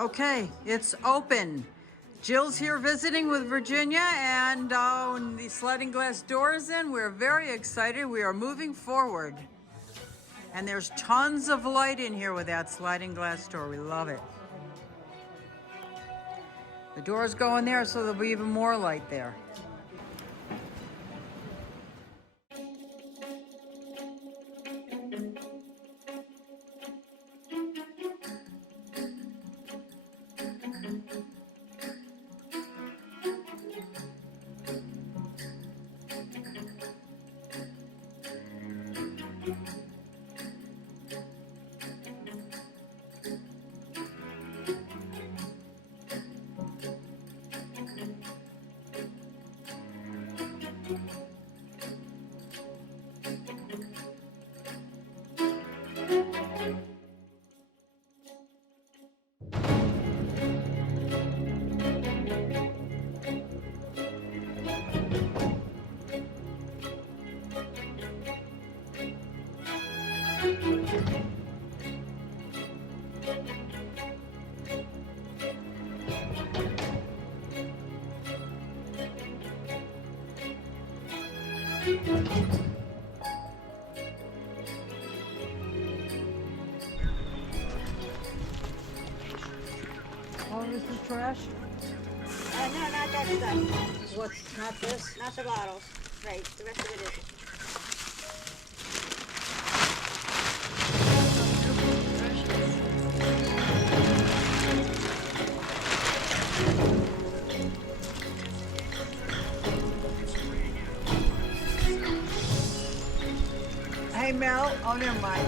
Okay, it's open. Jill's here visiting with Virginia, and the sliding glass door is in. We're very excited. We are moving forward. And there's tons of light in here with that sliding glass door. We love it. The doors go in there, so there'll be even more light there. Oh, this is trash? No, not that stuff. What's not this? Not the bottles. Right, the rest of it is. Hey, Mel. Oh, never mind.